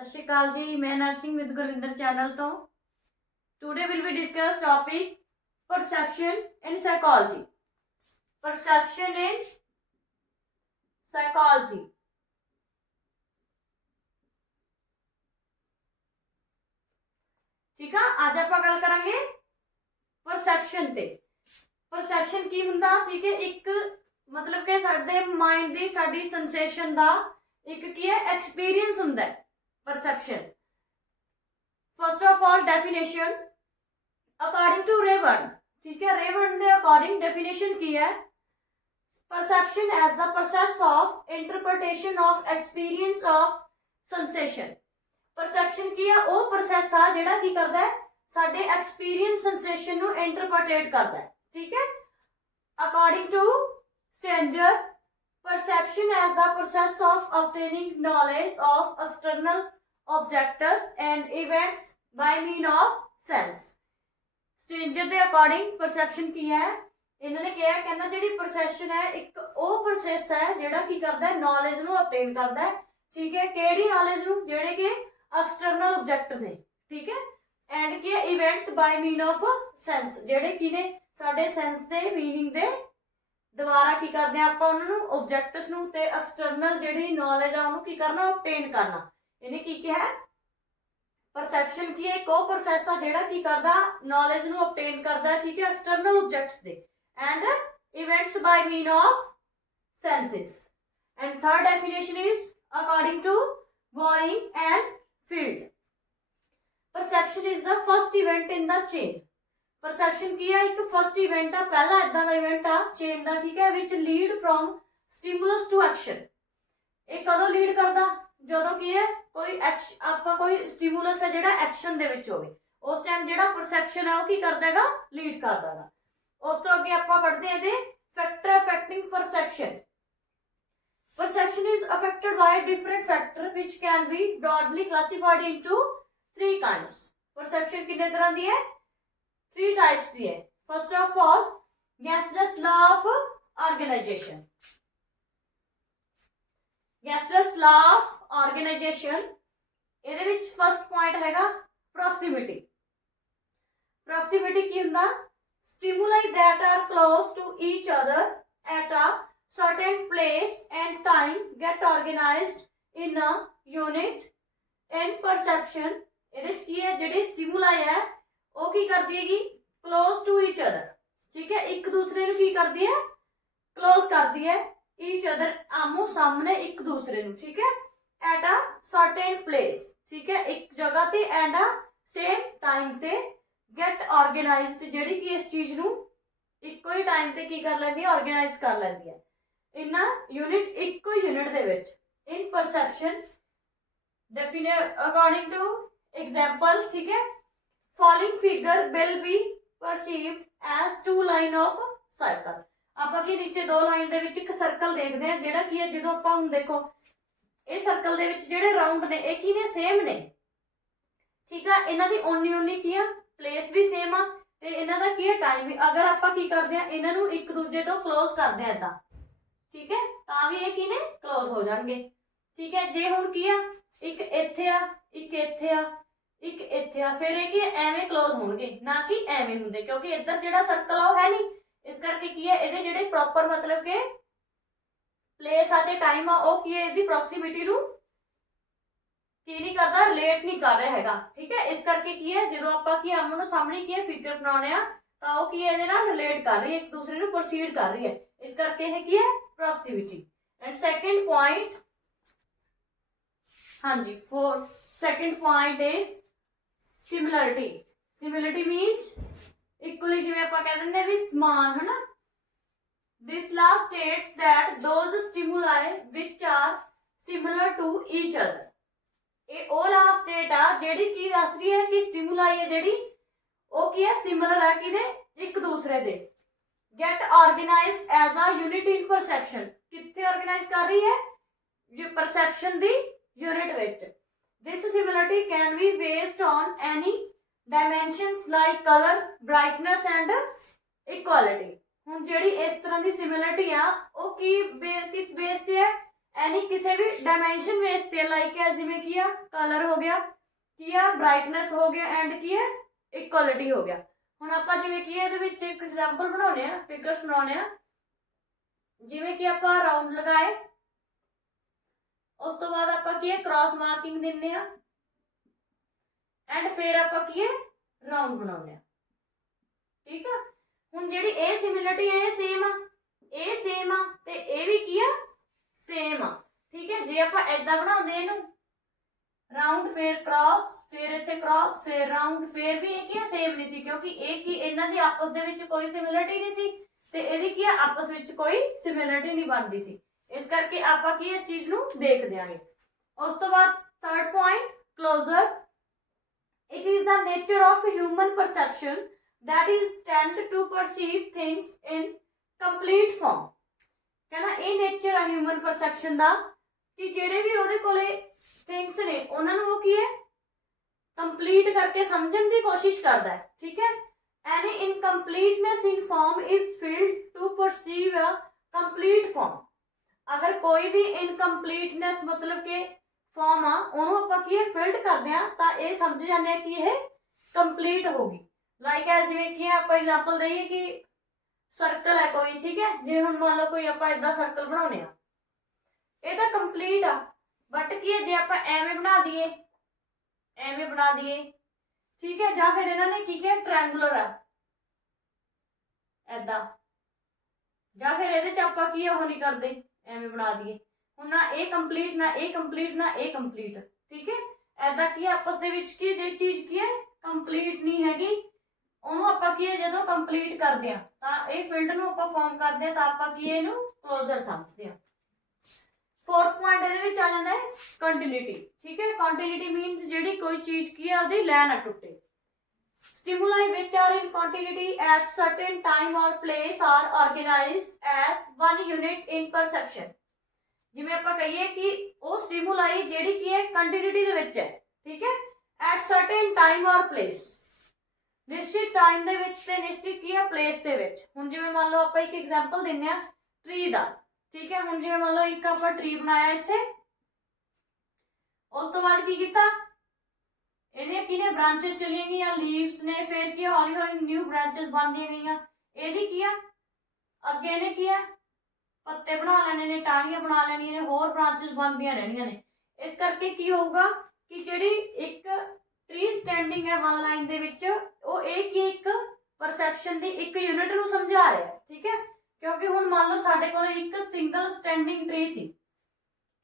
सत श्री अकाल जी, मैं नर्सिंग विद गुरविंदर चैनल तो today will be discuss topic perception in psychology. Perception in psychology. ठीक है, आज आप गल करांगे परसेप्शन ते। परसेप्शन की हुंदा, ठीक है, एक मतलब कि साडे माइंड दी साडी सेंसेशन दा एक की है एक्सपीरियंस हुंदा है perception. First of all definition according to Rayburn, ठीक है, रेबर्न के अकॉर्डिंग डेफिनेशन की है perception as the process of interpretation of experience of sensation. Perception की है वो प्रोसेस आ जेड़ा की करदा है साडे एक्सपीरियंस सेंसेशन नु इंटरप्रिटेट करदा है। ठीक है, according to Stenger perception as the process of obtaining knowledge of external objects and events by means of sense। Stranger ਦੇ ਅਕੋਰਡਿੰਗ परसेप्शन की है, इन्होंने कहा कहना ਜਿਹੜੀ परसेप्शन है एक ਉਹ प्रोसेस है ਜਿਹੜਾ ਕੀ ਕਰਦਾ ਹੈ नॉलेज ਨੂੰ obtain करदा है। ठीक है, ਕਿਹੜੀ नॉलेज ਨੂੰ ਜਿਹੜੇ ਕਿ एक्सटर्नल ऑब्जेक्ट्स ने। ठीक है, एंड की events by mean of sense ਜਿਹੜੇ ਕੀ ਨੇ ਸਾਡੇ सेंस ਦੇ मीनिंग ਦੇ ਦੁਬਾਰਾ ਕੀ ਕਰਦੇ ਆ ਆਪਾਂ ਉਹਨਾਂ ਨੂੰ ਆਬਜੈਕਟਸ ਨੂੰ ਤੇ ਐਕਸਟਰਨਲ ਜਿਹੜੀ ਨੌਲੇਜ ਆ ਉਹਨੂੰ ਕੀ ਕਰਨਾ ਆਬਟੇਨ ਕਰਨਾ। ਇਹਨੇ ਕੀ ਕਿਹਾ परसेप्शन की एक ਉਹ ਪ੍ਰੋਸੈਸ ਆ ਜਿਹੜਾ ਕੀ ਕਰਦਾ ਨੌਲੇਜ ਨੂੰ ਆਬਟੇਨ ਕਰਦਾ। ਠੀਕ ਹੈ, ਐਕਸਟਰਨਲ ਆਬਜੈਕਟਸ ਦੇ and events by mean of senses. And third definition is according to Boring and Field. Perception is the first event in the chain. Perception की है एक फर्स्ट इवेंट आ, पहला इदा का इवेंट आ चेन का। ठीक है, which lead from stimulus to action. ये कदों लीड करदा जदों की है कोई आपका कोई स्टिमुलस है जिहड़ा एक्शन दे विच होवे उस टाइम जिहड़ा परसेप्शन है वो की करदा हैगा लीड करदा है। उस तो अगे आपां पढ़दे हैं इहदे factor affecting perception. Perception is affected by different factor which can be broadly classified into three kinds. Perception कितने तरह दी है? थ्री टाइप्स दी है। फर्स्ट ऑफ ऑल गैसलेस लॉ ऑफ ऑर्गेनाइजेशन। गैसलेस लॉ ऑफ ऑर्गेनाइजेशन ਇਹਦੇ ਵਿੱਚ फर्स्ट पॉइंट हैगा proximity। proximity ਕੀ ਹੁੰਦਾ? stimuli that are close to each other at a certain place and time get organized in a unit in perception। ਇਹਦੇ ਵਿੱਚ ਕੀ ਹੈ ਜਿਹੜੀ stimuli है ਉਹ ਕੀ ਕਰਦੀ ਹੈਗੀ close to each other। ठीक है, एक दूसरे ਨੂੰ ਕੀ ਕਰਦੀ ਹੈ close ਕਰਦੀ ਹੈ each other आमो सामने एक दूसरे ਨੂੰ। ठीक है, at a certain place। ठीक है, एक जगह ते and a same time ते get organized ਜਿਹੜੀ ਕਿ ਇਸ ਚੀਜ਼ ਨੂੰ ਇੱਕੋ ਹੀ ਟਾਈਮ ਤੇ ਕੀ ਕਰ ਲੈਂਦੀ ਹੈ ਆਰਗੇਨਾਈਜ਼ ਕਰ ਲੈਂਦੀ ਹੈ ਇਨ ਯੂਨਿਟ ਇੱਕੋ ਯੂਨਿਟ ਦੇ ਵਿੱਚ। In perception definite according to example. ठीक है, following figure will be perceived as two line of circle. ਆਪਾਂ ਕੀ ਨੀਚੇ ਦੋ ਲਾਈਨ ਦੇ ਵਿੱਚ ਇੱਕ ਸਰਕਲ ਦੇਖਦੇ ਹਾਂ ਜਿਹੜਾ ਕੀ ਹੈ ਜਦੋਂ ਆਪਾਂ ਹੁਣ ਦੇਖੋ ਇਹ ਸਰਕਲ ਦੇ ਵਿੱਚ ਜਿਹੜੇ ਰਾਉਂਡ ਨੇ ਇਹ ਕੀ ਨੇ ਸੇਮ ਨੇ। ਠੀਕ ਆ, ਇਹਨਾਂ ਦੀ ਓਨੀ ਕੀ ਆ ਪਲੇਸ ਵੀ ਸੇਮ ਆ ਤੇ ਇਹਨਾਂ ਦਾ ਕੀ ਹੈ ਟਾਈਮ ਵੀ। ਅਗਰ ਆਪਾਂ ਕੀ ਕਰਦੇ ਆ ਇਹਨਾਂ ਨੂੰ ਇੱਕ ਦੂਜੇ ਤੋਂ ਕਲੋਜ਼ ਕਰਦੇ ਆ ਇਦਾਂ, ਠੀਕ ਹੈ, ਤਾਂ ਵੀ ਇਹ ਕੀ ਨੇ ਕਲੋਜ਼ ਹੋ ਜਾਣਗੇ। ਠੀਕ ਹੈ, ਜੇ ਹੁਣ ਕੀ ਆ ਇੱਕ ਇੱਥੇ ਆ ਇੱਕ ਇੱਥੇ ਆ ਇੱਕ ਇੱਥੇ ਆ ਫਿਰ ਇਹ ਕੀ ਐਵੇਂ ਕਲੋਜ਼ ਹੋਣਗੇ ਨਾ ਕਿ ਐਵੇਂ ਹੁੰਦੇ ਕਿਉਂਕਿ ਇੱਧਰ ਜਿਹੜਾ ਸਰਕਲ ਆ ਉਹ ਹੈ ਨਹੀਂ। ਇਸ ਕਰਕੇ ਕੀ ਹੈ ਇਹਦੇ ਜਿਹੜੇ ਪ੍ਰੋਪਰ मतलब ਕਿ प्लेस आते टाइम आ ਉਹ ਕੀ ਹੈ ਇਹਦੀ ਪ੍ਰੋਕਸੀਮਿਟੀ ਨੂੰ ਕੀ ਨਹੀਂ ਕਰਦਾ ਰਿਲੇਟ ਨਹੀਂ ਕਰ ਰਿਹਾ ਹੈਗਾ। ਠੀਕ ਹੈ, ਇਸ ਕਰਕੇ ਕੀ ਹੈ ਜਦੋਂ ਆਪਾਂ ਕੀ ਆਮੋ ਸਾਹਮਣੇ ਕੀ ਹੈ ਫਿਗਰ ਬਣਾਉਣੇ ਆ ਤਾਂ ਉਹ ਕੀ ਹੈ ਇਹਦੇ ਨਾਲ ਰਿਲੇਟ ਕਰ ਰਹੀ ਹੈ ਇੱਕ ਦੂਸਰੇ ਨੂੰ ਪ੍ਰੋਸੀਡ ਕਰ ਰਹੀ ਹੈ। ਇਸ ਕਰਕੇ ਇਹ ਕੀ ਹੈ ਪ੍ਰੋਕਸੀਮਿਟੀ। एंड सेकंड पॉइंट, हाँ जी, for second point is similarity. Similarity means equally जिवें आपां कह दिंदे भी समान है ना। This law states that those stimuli which are similar to each other। ये ਉਹ law state ਆ ਜਿਹੜੀ ਕੀ ਦੱਸ ਰਹੀ ਹੈ ਕਿ stimuli ਹੈ ਜਿਹੜੀ ਉਹ ਕੀ ਹੈ similar ਹੈ ਕਿਹਦੇ ਇੱਕ ਦੂਸਰੇ ਦੇ। get organized as a unit in perception। ਕਿੱਥੇ organize ਕਰ ਰਹੀ ਹੈ ਜੋ perception ਦੀ unit ਵਿੱਚ। this similarity can be based on any dimensions like color, brightness and equality। ਹੁਣ ਜਿਹੜੀ ਇਸ ਤਰ੍ਹਾਂ ਦੀ ਸਿਮਿਲਰਿਟੀ ਆ ਉਹ ਕੀ ਕਿਸ ਬੇਸ ਤੇ ਹੈ ਐਨੀ ਕਿਸੇ ਵੀ ਡਾਇਮੈਂਸ਼ਨ ਬੇਸ ਤੇ ਲਾਈਕ ਹੈ ਜਿਵੇਂ ਕੀ ਆ ਕਲਰ ਹੋ ਗਿਆ, ਕੀ ਆ ਬ੍ਰਾਈਟਨੈਸ ਹੋ ਗਿਆ ਐਂਡ ਕੀ ਹੈ ਇਕੁਅਲਿਟੀ ਹੋ ਗਿਆ। ਹੁਣ ਆਪਾਂ ਜਿਵੇਂ ਕੀ ਇਹਦੇ ਵਿੱਚ ਇੱਕ ਐਗਜ਼ਾਮਪਲ ਬਣਾਉਣੇ ਆ, ਫਿਗਰਸ ਬਣਾਉਣੇ ਆ, ਜਿਵੇਂ ਕਿ ਆਪਾਂ ਰਾਉਂਡ ਲਗਾਏ, ਉਸ ਤੋਂ ਬਾਅਦ ਆਪਾਂ ਕੀ ਹੈ ਕ੍ਰਾਸ ਮਾਰਕਿੰਗ ਦਿੰਨੇ ਆ ਐਂਡ ਫਿਰ ਆਪਾਂ ਕੀ ਹੈ ਰਾਉਂਡ ਬਣਾਉਂਦੇ ਆ। ਠੀਕ ਆ, ਹੁਣ ਜਿਹੜੀ ਇਹ ਸਿਮਿਲਰਿਟੀ ਇਹ ਸੇਮ ਆ, ਇਹ ਸੇਮ ਆ ਤੇ ਇਹ ਵੀ ਕੀ ਆ ਸੇਮ ਆ। ਠੀਕ ਹੈ, ਜੇ ਆਪਾਂ ਏਦਾਂ ਬਣਾਉਂਦੇ ਇਹਨੂੰ ਰਾਉਂਡ ਫਿਰ ਕ੍ਰਾਸ ਫਿਰ ਇੱਥੇ ਕ੍ਰਾਸ ਫਿਰ ਰਾਉਂਡ, ਫਿਰ ਵੀ ਇਹ ਕੀ ਆ ਸੇਮ ਨਹੀਂ ਸੀ, ਕਿਉਂਕਿ ਇਹ ਕੀ ਇਹਨਾਂ ਦੀ ਆਪਸ ਦੇ ਵਿੱਚ ਕੋਈ ਸਿਮਿਲਰਿਟੀ ਨਹੀਂ ਸੀ ਤੇ ਇਹਦੀ ਕੀ ਆ ਆਪਸ ਵਿੱਚ ਕੋਈ ਸਿਮਿਲਰਿਟੀ ਨਹੀਂ ਬਣਦੀ ਸੀ। ਇਸ ਕਰਕੇ ਆਪਾਂ ਕੀ ਇਸ ਚੀਜ਼ ਨੂੰ ਦੇਖ ਦਿਆਂਗੇ। ਉਸ ਤੋਂ ਬਾਅਦ third point closure, it is the nature of human perception that is tend to perceive things in complete form। कहना ਇਹ ਨੇਚਰ ਆ ਹਿਊਮਨ ਪਰਸੈਪਸ਼ਨ ਦਾ ਕਿ ਜਿਹੜੇ ਵੀ ਉਹਦੇ ਕੋਲੇ ਥਿੰਗਸ ਨੇ ਉਹਨਾਂ ਨੂੰ ਉਹ ਕੀ ਹੈ ਕੰਪਲੀਟ ਕਰਕੇ ਸਮਝਣ ਦੀ ਕੋਸ਼ਿਸ਼ ਕਰਦਾ ਹੈ। ਠੀਕ ਹੈ, any incompleteness in form is filled to perceive a complete form। अगर कोई भी इनकम्पलीटनेस मतलब कि फॉर्म आ ਉਹਨੂੰ ਆਪਾਂ ਕੀ ਹੈ ਫਿਲਡ ਕਰਦੇ ਆ ਤਾਂ ਇਹ ਸਮਝ ਜਾਂਦੇ ਆ ਕਿ ਇਹ ਕੰਪਲੀਟ ਹੋਗੀ। ਲਾਈਕ ਐ ਜਿਵੇਂ ਕਿ ਆਪਾਂ ਐਗਜ਼ਾਮਪਲ ਦਈਏ ਕਿ ਸਰਕਲ ਹੈ ਕੋਈ, ਠੀਕ ਹੈ, ਜੇ ਹੁਣ ਮੰਨ ਲਓ ਕੋਈ ਆਪਾਂ ਇਦਾਂ ਸਰਕਲ ਬਣਾਉਨੇ ਆ, ਇਹ ਤਾਂ ਕੰਪਲੀਟ ਆ, ਬਟ ਕੀ ਹੈ ਜੇ ਆਪਾਂ ਐਵੇਂ ਬਣਾ ਦਈਏ, ਐਵੇਂ ਬਣਾ ਦਈਏ, ਠੀਕ ਹੈ, ਜਾਂ ਫਿਰ ਇਹਨਾਂ ਨੇ ਕੀ ਕਿਹਾ ਟ੍ਰਾਇੰਗੂਲਰ ਆ ਐਦਾਂ, ਜਾਂ ਫਿਰ ਇਹਦੇ ਚ ਆਪਾਂ ਕੀ ਉਹ ਨਹੀਂ ਕਰਦੇ ਐਵੇਂ ਬਣਾ ਦਈਏ, ਹੁਣ ਨਾ ਇਹ ਕੰਪਲੀਟ ਨਾ ਇਹ ਕੰਪਲੀਟ ਨਾ ਇਹ ਕੰਪਲੀਟ। ਠੀਕ ਹੈ, ਐਦਾਂ ਕੀ ਆਪਸ ਦੇ ਵਿੱਚ ਕੀ ਜੇ ਚੀਜ਼ ਕੀ ਹੈ ਕੰਪਲੀਟ ਨਹੀਂ ਹੈਗੀ ਉਹਨੂੰ ਆਪਾਂ ਕੀ ਹੈ ਜਦੋਂ ਕੰਪਲੀਟ ਕਰਦੇ ਆ ਤਾਂ ਇਹ ਫੀਲਡ ਨੂੰ ਆਪਾਂ ਫਾਰਮ ਕਰਦੇ ਆ ਤਾਂ ਆਪਾਂ ਕੀ ਇਹਨੂੰ ਕਲੋਜ਼ਰ ਸਮਝਦੇ ਆ। फोर्थ पॉइंट ਇਹਦੇ ਵਿੱਚ ਆ ਜਾਂਦਾ ਹੈ ਕੰਟੀਨਿਊਟੀ। ਠੀਕ ਹੈ, ਕੰਟੀਨਿਊਟੀ ਮੀਨਸ ਜਿਹੜੀ ਕੋਈ ਚੀਜ਼ ਕੀ ਹੈ ਉਹਦੀ ਲੈ ਨਾ ਟੁੱਟੇ। Stimuli which are in continuity at certain time or place are organized as one unit in perception। ਜਿਵੇਂ ਆਪਾਂ ਕਹੀਏ ਕਿ ਉਹ ਸਟਿਮੂਲਾਈ ਜਿਹੜੀ ਕੀ ਹੈ ਕੰਟੀਨਿਊਟੀ ਦੇ ਵਿੱਚ ਹੈ। ਠੀਕ ਹੈ, at certain time or place, ਨਿਸ਼ਚਿਤ ਟਾਈਮ ਦੇ ਵਿੱਚ ਤੇ ਨਿਸ਼ਚਿਤ ਕੀ ਹੈ ਪਲੇਸ ਦੇ ਵਿੱਚ। ਹੁਣ ਜਿਵੇਂ ਮੰਨ ਲਓ ਆਪਾਂ ਇੱਕ ਐਗਜ਼ਾਮਪਲ ਦਿੰਨੇ ਆ ਟਰੀ ਦਾ। ਠੀਕ ਹੈ, ਹੁਣ ਜਿਵੇਂ ਮੰਨ ਲਓ ਇੱਕ ਆਪਾਂ ਟਰੀ ਬਣਾਇਆ ਇੱਥੇ, ਉਸ ਤੋਂ ਬਾਅਦ ਕੀ ਕੀਤਾ ਇਹਦੇ ਕਿਨੇ ਬ੍ਰਾਂਚेस ਚਲੀਆਂ ਗਈਆਂ ਲੀਵਸ ਨੇ, ਫਿਰ ਕੀ ਹੌਲੀ ਹੌਲੀ ਨਿਊ ਬ੍ਰਾਂਚेस ਬਣਦੀਆਂ ਗਈਆਂ। ਇਹਦੀ ਕੀ ਆ ਅੱਗੇ ਇਹਨੇ ਕੀ ਆ ਪੱਤੇ ਬਣਾ ਲੈਣੇ ਨੇ, ਟਾਹਣੀਆਂ ਬਣਾ ਲੈਣੀਆਂ ਨੇ, ਹੋਰ ਬ੍ਰਾਂਚेस ਬਣਦੀਆਂ ਰਹਿਣੀਆਂ ਨੇ। ਇਸ ਕਰਕੇ ਕੀ ਹੋਊਗਾ ਕਿ ਜਿਹੜੀ ਇੱਕ ਟਰੀ ਸਟੈਂਡਿੰਗ ਹੈ ਵਨ ਲਾਈਨ ਦੇ ਵਿੱਚ ਉਹ ਇਹ ਕੀ ਇੱਕ ਪਰਸੈਪਸ਼ਨ ਦੀ ਇੱਕ ਯੂਨਿਟ ਨੂੰ ਸਮਝਾ ਰਿਹਾ। ਠੀਕ ਹੈ, ਕਿਉਂਕਿ ਹੁਣ ਮੰਨ ਲਓ ਸਾਡੇ ਕੋਲ ਇੱਕ ਸਿੰਗਲ ਸਟੈਂਡਿੰਗ ਟਰੀ ਸੀ,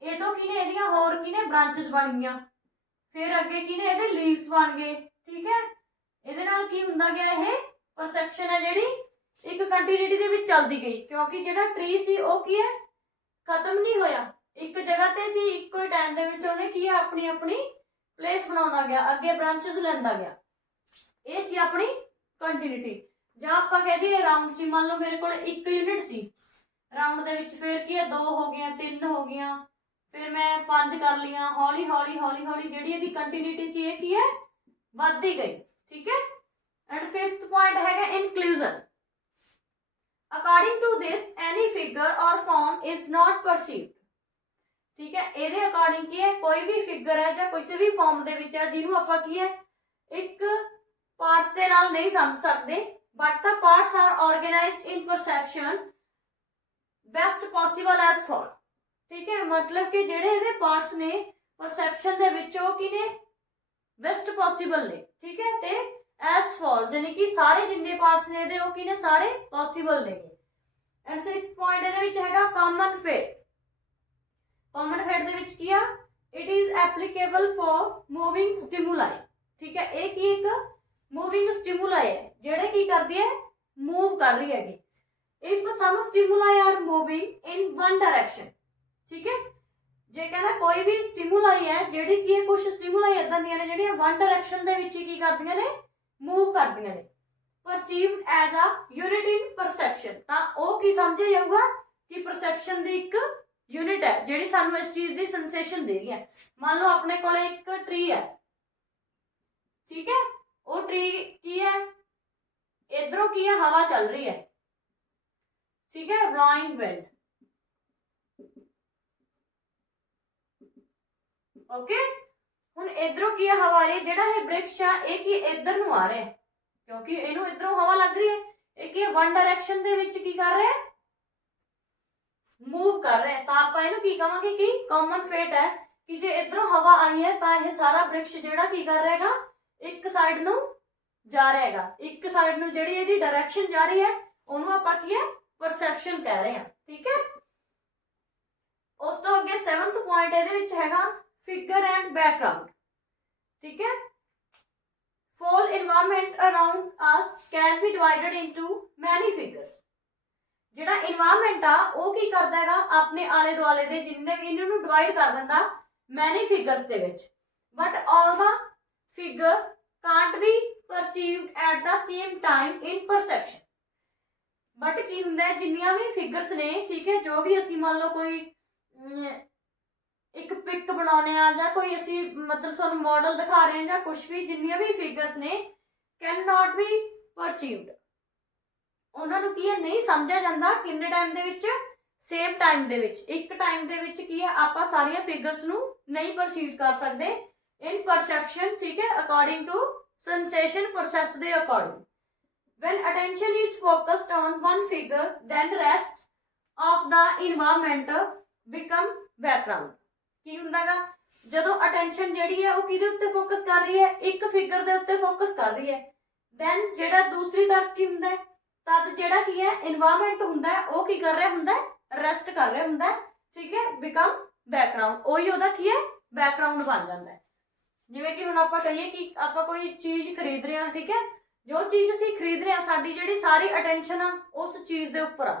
ਇਹ ਤੋਂ ਕੀ ਨੇ ਇਹਦੀਆਂ ਹੋਰ ਕੀ ਨੇ ਬ੍ਰਾਂਚेस ਬਣ ਗਈਆਂ, ਫਿਰ ਅੱਗੇ ਕੀ ਨੇ ਇਹਦੇ ਲੀਵਸ ਬਣ ਗਏ। ਠੀਕ ਹੈ, ਇਹਦੇ ਨਾਲ ਕੀ ਹੁੰਦਾ ਗਿਆ ਇਹ ਪਰਸੈਪਸ਼ਨ ਹੈ ਜਿਹੜੀ ਇੱਕ ਕੰਟੀਨਿਊਟੀ ਦੇ ਵਿੱਚ ਚੱਲਦੀ ਗਈ, ਕਿਉਂਕਿ ਜਿਹੜਾ ਟਰੀ ਸੀ ਉਹ ਕੀ ਹੈ ਖਤਮ ਨਹੀਂ ਹੋਇਆ, ਇੱਕ ਜਗ੍ਹਾ ਤੇ ਸੀ, ਇੱਕੋ ਹੀ ਟਾਈਮ ਦੇ ਵਿੱਚ ਉਹਨੇ ਕੀ ਹੈ ਆਪਣੀ ਆਪਣੀ ਪਲੇਸ ਬਣਾਉਂਦਾ ਗਿਆ, ਅੱਗੇ ਬ੍ਰਾਂਚेस ਲੈਂਦਾ ਗਿਆ। ਇਹ ਸੀ ਆਪਣੀ ਕੰਟੀਨਿਊਟੀ। ਜਾਂ ਆਪਾਂ ਕਹਿ ਦਈਏ ਰਾਉਂਡ ਸੀ, ਮੰਨ ਲਓ ਮੇਰੇ ਕੋਲ ਇੱਕ ਯੂਨਿਟ ਸੀ ਰਾਉਂਡ ਦੇ ਵਿੱਚ, ਫਿਰ ਕੀ ਹੈ 2 ਹੋ ਗਈਆਂ 3 ਹੋ ਗਈਆਂ, ਫਿਰ ਮੈਂ 5 ਕਰ ਲਈਆਂ, ਹੌਲੀ ਹੌਲੀ ਹੌਲੀ ਹੌਲੀ ਜਿਹੜੀ ਇਹਦੀ ਕੰਟੀਨਿਊਟੀ ਸੀ ਇਹ ਕੀ ਹੈ ਵੱਧਦੀ ਗਈ। ਠੀਕ ਹੈ, ਐਂਡ ਫਿਫਥ ਪੁਆਇੰਟ ਹੈਗਾ inclusion. According to this any figure or form is not perceived. ਠੀਕ ਹੈ, ਇਹਦੇ ਅਕੋਰਡਿੰਗ ਕੀ ਹੈ ਕੋਈ ਵੀ ਫਿਗਰ ਹੈ ਜਾਂ ਕਿਸੇ ਵੀ ਫਾਰਮ ਦੇ ਵਿੱਚ ਹੈ ਜਿਹਨੂੰ ਆਪਾਂ ਕੀ ਹੈ ਇੱਕ ਪਾਰਟਸ ਦੇ ਨਾਲ ਨਹੀਂ ਸਮਝ ਸਕਦੇ, but the parts are organized in perception best possible as follows। ਠੀਕ ਹੈ, ਮਤਲਬ ਕਿ ਜਿਹੜੇ ਇਹਦੇ ਪਾਰਟਸ ਨੇ ਪਰਸੈਪਸ਼ਨ ਦੇ ਵਿੱਚ ਉਹ ਕੀ ਨੇ ਬੈਸਟ ਪੋਸੀਬਲ ਨੇ। ਠੀਕ ਹੈ, ਤੇ ਐਸ ਫॉल ਯਾਨੀ ਕਿ ਸਾਰੇ ਜਿੰਨੇ ਪਾਰਟਸ ਨੇ ਇਹਦੇ ਉਹ ਕੀ ਨੇ ਸਾਰੇ ਪੋਸੀਬਲ ਨੇਗੇ। ਐਂਡ 6th ਪੁਆਇੰਟ ਇਹਦੇ ਵਿੱਚ ਹੈਗਾ ਕਾਮਨ ਫੇਟ। ਕਾਮਨ ਫੇਟ ਦੇ ਵਿੱਚ ਕੀ ਆ it is applicable for moving stimuli. ਠੀਕ ਹੈ, ਇਹ ਕੀ ਇੱਕ ਮੂਵਿੰਗ ਸਟਿਮੂਲਾਈ ਹੈ ਜਿਹੜੇ ਕੀ ਕਰਦੀ ਹੈ ਮੂਵ ਕਰ ਰਹੀ ਹੈਗੀ। If some stimuli are moving in one direction. ਠੀਕ ਹੈ, ਜੇ ਕਹਿੰਦਾ ਕੋਈ ਵੀ ਸਟਿਮੂਲਾਈ ਹੈ ਜਿਹੜੀ ਕੀ ਹੈ ਕੁਝ ਸਟਿਮੂਲਾਈ ਇਦਾਂ ਦੀਆਂ ਨੇ ਜਿਹੜੀਆਂ ਵਨ ਡਾਇਰੈਕਸ਼ਨ ਦੇ ਵਿੱਚ ਕੀ ਕਰਦੀਆਂ ਨੇ ਮੂਵ ਕਰਦੀਆਂ ਨੇ, perceived as a unit in perception, ਤਾਂ ਉਹ ਕੀ ਸਮਝਿਆ ਜਾਊਗਾ ਕਿ ਪਰਸੈਪਸ਼ਨ ਦੀ ਇੱਕ ਯੂਨਿਟ ਹੈ ਜਿਹੜੀ ਸਾਨੂੰ ਇਸ ਚੀਜ਼ ਦੀ ਸੈਂਸੇਸ਼ਨ ਦੇ ਰਹੀ ਹੈ। ਮੰਨ ਲਓ ਆਪਣੇ ਕੋਲ ਇੱਕ ਟਰੀ ਹੈ, ਠੀਕ ਹੈ, ਉਹ ਟਰੀ ਕੀ ਹੈ ਇਧਰੋਂ ਕੀ ਹੈ ਹਵਾ ਚੱਲ ਰਹੀ ਹੈ। ਠੀਕ ਹੈ, ਬਲੋਇੰਗ ਵਿੰਡ, ओके हुण इधरों की है हवा है जिहड़ा ये वृक्ष आ ये की इधर नूं आ रहा है क्योंकि इहनूं इधरों हवा लग रही है ये की वन डायरैक्शन दे विच की कर रहा है मूव कर रहा है तो आपां इहनूं की कहांगे कि कॉमन फेट है कि जे इधरों हवा आई है तो यह सारा वृक्ष जिहड़ा की कर रहा हैगा एक साइड नूं जा रहा हैगा एक साइड नूं जिहड़ी इहदी डायरैक्शन जा रही है ਉਹਨੂੰ ਆਪਾਂ ਕੀ ਹੈ ਪਰਸੈਪਸ਼ਨ ਕਹਿ ਰਹੇ ਹਾਂ ਠੀਕ ਹੈ ਉਸ ਤੋਂ ਅੱਗੇ 7th ਪੁਆਇੰਟ ਇਹਦੇ ਵਿੱਚ ਹੈਗਾ ਫਿਗਰ ਐਂਡ ਬੈਕਗ੍ਰਾਉਂਡ ਠੀਕ ਹੈ fall environment around us can be divided into many figures ਜਿਹੜਾ environment ਆ ਉਹ ਕੀ ਕਰਦਾ ਹੈਗਾ ਆਪਣੇ ਆਲੇ ਦੁਆਲੇ ਦੇ ਜਿੰਨੇ ਵੀ ਇਹਨਾਂ ਨੂੰ ਡਿਵਾਈਡ ਕਰ ਦਿੰਦਾ many figures ਦੇ ਵਿੱਚ but all the figure can't be perceived at the same time in perception but की हुंदा है जिन्नियां भी फिगर्स ने ठीक है जो भी असी मान लो कोई एक पिक बनाने या कोई असी मतलब तुहानूं मॉडल दिखा रहे हैं या कुछ भी जिन्नियां भी फिगर्स ने कैन नॉट बी परसीव्ड उन्हां नूं की है नहीं समझा जांदा किन्ने टाइम दे विच सेम टाइम दे विच एक टाइम दे विच की है आपां सारियां फिगर्स नूं नहीं परसीव कर सकदे इन परसेप्शन ठीक है अकॉर्डिंग टू सेंसेशन प्रोसेस दे according When attention is focused on one figure, then rest of the environment become background. ਕੀ ਹੁੰਦਾਗਾ ਜਦੋਂ attention ਜਿਹੜੀ ਹੈ ਉਹ ਕਿਹਦੇ ਉੱਤੇ ਫੋਕਸ ਕਰ ਰਹੀ ਹੈ ਇੱਕ ਫਿਗਰ ਦੇ ਉੱਤੇ ਫੋਕਸ ਕਰ ਰਹੀ ਹੈ then ਜਿਹੜਾ ਦੂਸਰੀ ਤਰਫ ਕੀ ਹੁੰਦਾ ਹੈ ਤਦ ਜਿਹੜਾ ਕੀ ਹੈ environment ਹੁੰਦਾ ਹੈ ਉਹ ਕੀ ਕਰ ਰਿਹਾ ਹੁੰਦਾ ਹੈ ਰੈਸਟ ਕਰ ਰਿਹਾ ਹੁੰਦਾ ਹੈ ਠੀਕ ਹੈ become background ਉਹੀ ਉਹਦਾ ਕੀ ਹੈ background ਬਣ ਜਾਂਦਾ ਹੈ ਜਿਵੇਂ ਕਿ ਹੁਣ ਆਪਾਂ ਕਹੀਏ ਕਿ ਆਪਾਂ ਕੋਈ ਚੀਜ਼ ਖਰੀਦ ਰਹੇ ਹਾਂ ਠੀਕ ਹੈ जो चीज़ असीं खरीद रहे हैं साडी जिहड़ी सारी अटेंशन आ उस चीज़ दे उपर आ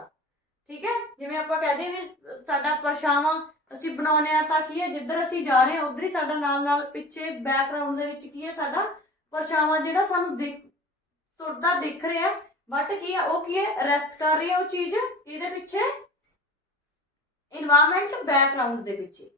ठीक है जिवें आपां कहदे भी साडा परछावां असीं बनाउने आ तां की है जिधर असीं जा रहे हैं उधर ही साडा नाल नाल पिछे बैकग्राउंड दे विच की है साडा परछावां जिहड़ा सानूं तुरदा दिख रहा है बट की है वो की है रेस्ट कर रही है वो चीज़ इहदे पिछे इन्वायरमेंट बैकग्राउंड दे पिछे